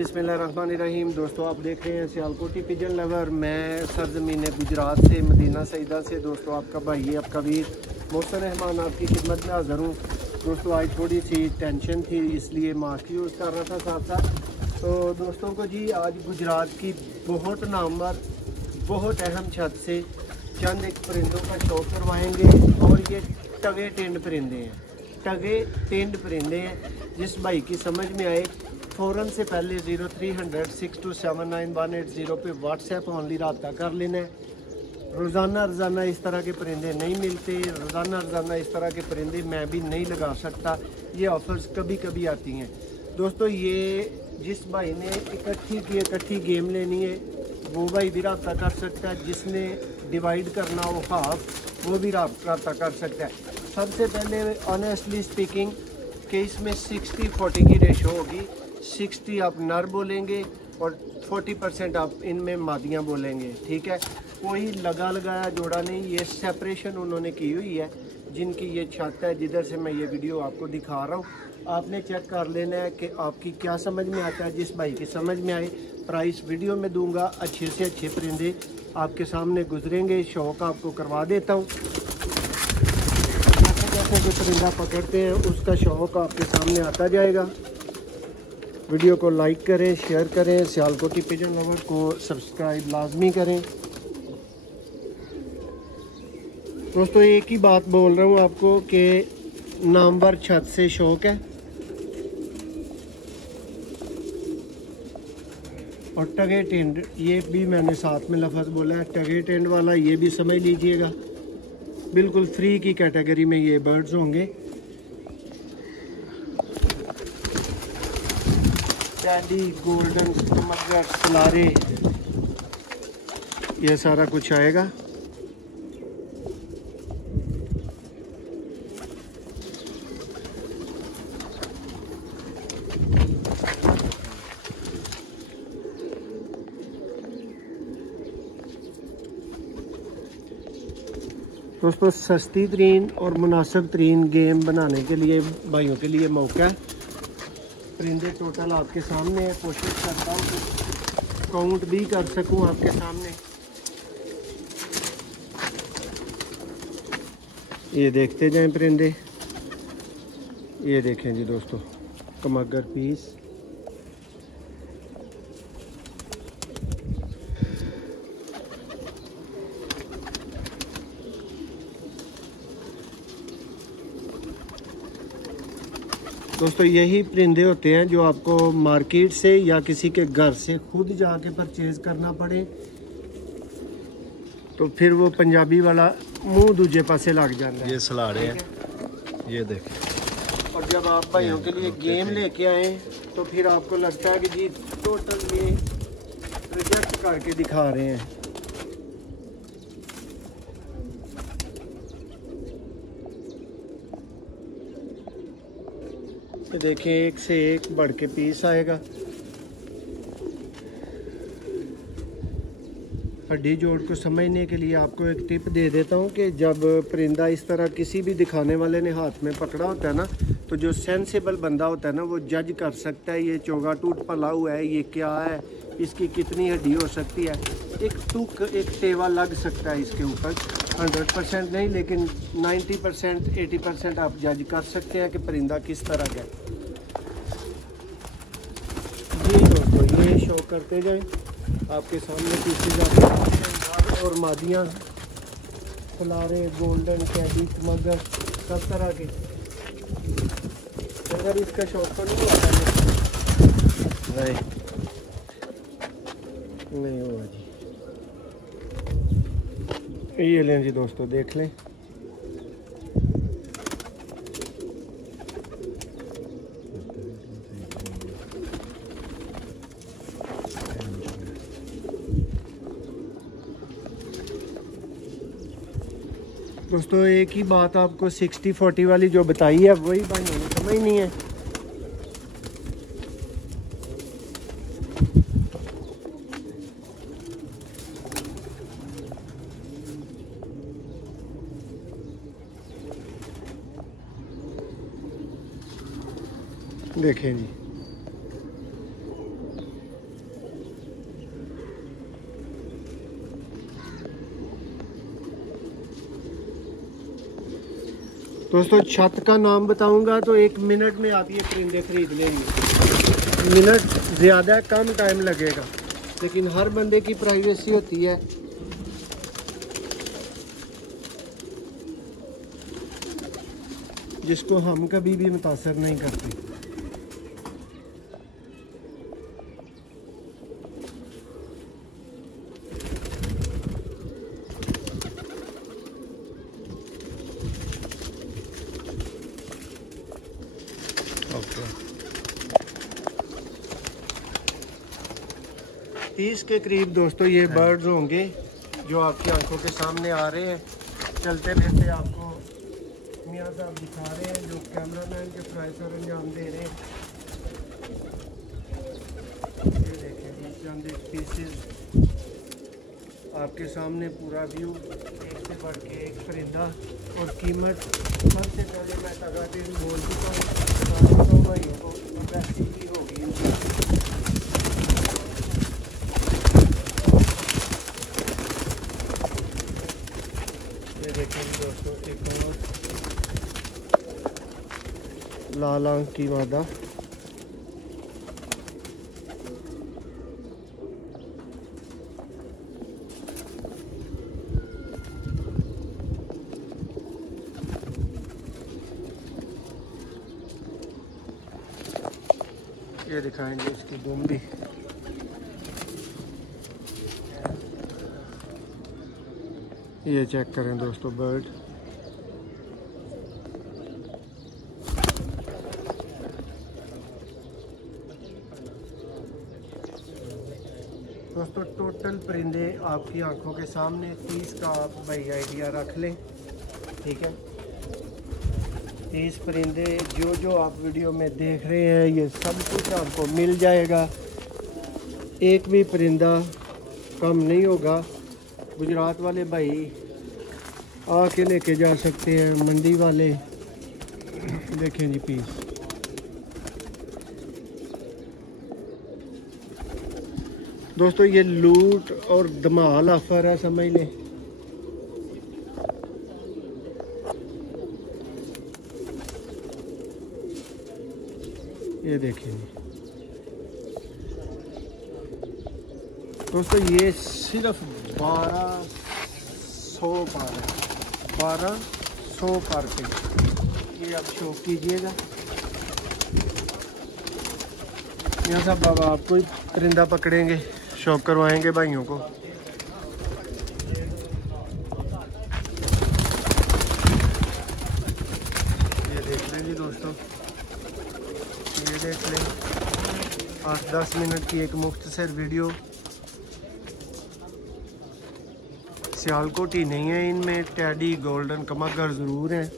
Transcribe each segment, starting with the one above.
बिस्मिल्लाहिर्रहमानिर्रहीम। दोस्तों आप देख रहे हैं सियालकोटी पिजन लवर। मैं सरजमीन गुजरात से मदीना सईदा से दोस्तों आपका भाई आपका वीर मोहसिन रहमान आपकी खिदमत में हाज़िर हूँ। दोस्तों आज थोड़ी सी टेंशन थी इसलिए मास्क यूज़ कर रहा था साथ साथ। तो दोस्तों को जी आज गुजरात की बहुत नामवर बहुत अहम छत से चंद एक परिंदों का शौक करवाएँगे। और ये टगे टेंड परिंदे हैं, टगे टेंड परिंदे हैं। जिस भाई की समझ में आए फ़ौरन से पहले 0300 6279180 पे व्हाट्सएप ऑनली रब्ता कर लेना है। रोज़ाना इस तरह के परिंदे नहीं मिलते, रोज़ाना इस तरह के परिंदे मैं भी नहीं लगा सकता। ये ऑफ़र्स कभी कभी आती हैं। दोस्तों ये जिस भाई ने इकट्ठी गेम लेनी है वो भाई भी रब्ता कर सकता है, जिसने डिवाइड करना हो हाफ वो भी रब्ता कर सकता है। सबसे पहले ऑनेस्टली स्पीकिंग कि इसमें 60-40 की रेशो होगी। 60 आप नर बोलेंगे और 40% आप इनमें मादियाँ बोलेंगे, ठीक है। कोई लगाया जोड़ा नहीं, ये सेपरेशन उन्होंने की हुई है। जिनकी ये छत है जिधर से मैं ये वीडियो आपको दिखा रहा हूँ, आपने चेक कर लेना है कि आपकी क्या समझ में आता है। जिस भाई की समझ में आए प्राइस वीडियो में दूंगा। अच्छे से अच्छे परिंदे आपके सामने गुजरेंगे, शौक आपको करवा देता हूँ। जैसे जो परिंदा पकड़ते हैं उसका शौक आपके सामने आता जाएगा। वीडियो को लाइक करें, शेयर करें, सियालकोटी पिजन लवर को सब्सक्राइब लाजमी करें। दोस्तों एक ही बात बोल रहा हूँ आपको कि नामवर छत से शौक है। और टगे टेंड ये भी मैंने साथ में लफ्ज़ बोला है, टगे टेंड वाला ये भी समझ लीजिएगा। बिल्कुल फ्री की कैटेगरी में ये बर्ड्स होंगे। टैडी, गोल्डन, मगर, सलारे, ये सारा कुछ आएगा। दोस्तों सस्ती तरीन और मुनासिब तरीन गेम बनाने के लिए भाइयों के लिए मौका है। परिंदे टोटल आपके सामने है। कोशिश करता हूँ कि काउंट भी कर सकूँ आपके सामने। ये देखते जाएं परिंदे। ये देखें जी दोस्तों, कमगर पीस, दोस्तों यही परिंदे होते हैं जो आपको मार्केट से या किसी के घर से खुद जाके परचेज करना पड़े तो फिर वो पंजाबी वाला मुंह दूजे पासे लग जाता है। ये सलाड़े हैं, ये देखिए। और जब आप भाइयों के लिए गेम लेके आए तो फिर आपको लगता है कि जी टोटल ये प्रोजेक्ट करके दिखा रहे हैं। देखिए एक से एक बढ़ के पीस आएगा। हड्डी जोड़ को समझने के लिए आपको एक टिप दे देता हूँ कि जब परिंदा इस तरह किसी भी दिखाने वाले ने हाथ में पकड़ा होता है ना, तो जो सेंसिबल बंदा होता है ना वो जज कर सकता है ये चोगा टूट पला हुआ है, ये क्या है, इसकी कितनी हड्डी हो सकती है। एक तुक एक तेवा लग सकता है इसके ऊपर। 100% नहीं लेकिन 90% 80% आप जज कर सकते हैं कि परिंदा किस तरह का है। जी दोस्तों ये शो करते जाएं आपके सामने पीछे जाते और मादियाँ, फुलारे, गोल्डन, कैडी, मगर सब तरह के। अगर इसका शौक तो नहीं हुआ नहीं हुआ जी। ये लें जी दोस्तों, देख लें। दोस्तों एक ही बात आपको 60-40 वाली जो बताई है वही भाइयों ने समझ नहीं है। देखें जी दोस्तों छत का नाम बताऊंगा तो 1 मिनट में आप ये परिंदे खरीद लेंगे। मिनट ज़्यादा कम टाइम लगेगा, लेकिन हर बंदे की प्राइवेसी होती है। जिसको हम कभी भी मुतासर नहीं करते। ओके 30 के करीब दोस्तों ये बर्ड्स होंगे जो आपकी आंखों के सामने आ रहे हैं। चलते फिरते आपको मियां साहब दिखा रहे हैं, जो कैमरामैन के फ्राइज और अंजाम दे रहे हैं। ये देखें जी चंद पीसेस आपके सामने, पूरा व्यू, एक से बढ़ के एक परिंदा। और कीमत सबसे पहले मैं तगाते बोल चुका हूँ भाइयों को, वैसी भी होगी इनकी। ये देखें दोस्तों एक और लाल आंख की मादा। ये दिखाएंगे इसकी दुम भी। ये चेक करें दोस्तों बर्ड। दोस्तों टोटल परिंदे आपकी आंखों के सामने 30 का आप भाई आइडिया रख लें, ठीक है। 30 परिंदे जो आप वीडियो में देख रहे हैं ये सब कुछ आपको मिल जाएगा। एक भी परिंदा कम नहीं होगा। गुजरात वाले भाई आके लेके जा सकते हैं, मंडी वाले देखें जी पीस। दोस्तों ये लूट और धमाल ऑफर है, समझ लें। ये देखिए दोस्तों ये सिर्फ 1200 पर है, 1200 पर पे। ये आप शो कीजिएगा। यहाँ साहब बाबा आपको ही परिंदा पकड़ेंगे, शौक करवाएंगे भाइयों को। ये देख लें जी दोस्तों, ये देख लें 8-10 मिनट की एक मुख्तसर वीडियो। सियालकोटी नहीं है इनमें, टैडी गोल्डन कमगर ज़रूर हैं।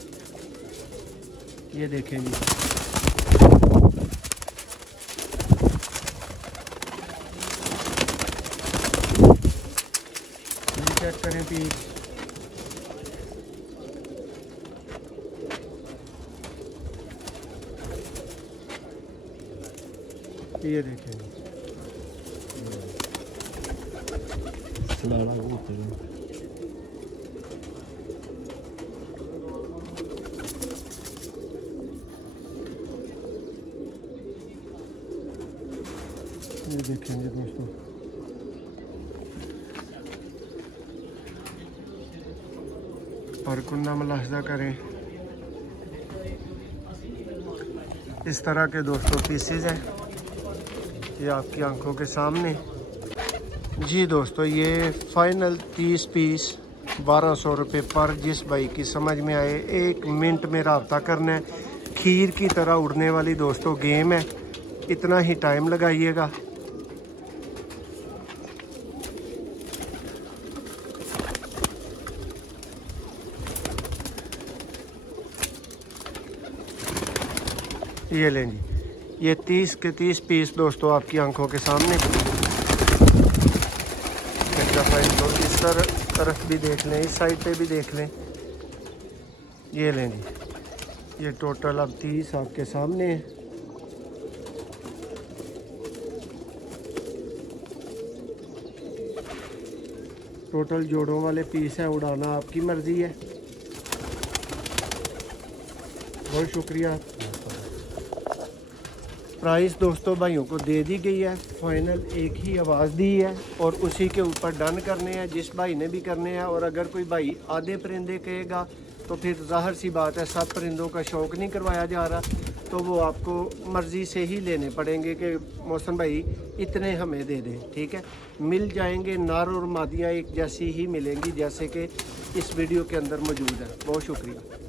ये देखें जी चेक करें पीस। ये देखें ये देखेंगे दोस्तों। परकुन्ना मुलाहिजा करें, इस तरह के दोस्तों पीसेज हैं ये आपकी आंखों के सामने। जी दोस्तों ये फाइनल 30 पीस 1200 रुपये पर। जिस भाई की समझ में आए 1 मिनट में रब्ता करना है। खीर की तरह उड़ने वाली दोस्तों गेम है, इतना ही टाइम लगाइएगा। ये लें जी, ये 30 के 30 पीस दोस्तों आपकी आंखों के सामने। तो इस तरफ भी देख लें, इस साइड पे भी देख लें। ये लें जी, ये टोटल अब 30 आपके सामने है। टोटल जोड़ों वाले पीस हैं, उड़ाना आपकी मर्ज़ी है। बहुत शुक्रिया। प्राइस दोस्तों भाइयों को दे दी गई है, फाइनल एक ही आवाज़ दी है और उसी के ऊपर डन करने हैं जिस भाई ने भी करने हैं। और अगर कोई भाई आधे परिंदे कहेगा तो फिर ज़ाहिर सी बात है सब परिंदों का शौक़ नहीं करवाया जा रहा, तो वो आपको मर्ज़ी से ही लेने पड़ेंगे कि मोहसन भाई इतने हमें दे दें। ठीक है, मिल जाएंगे, नर और मादियाँ एक जैसी ही मिलेंगी जैसे कि इस वीडियो के अंदर मौजूद है। बहुत शुक्रिया।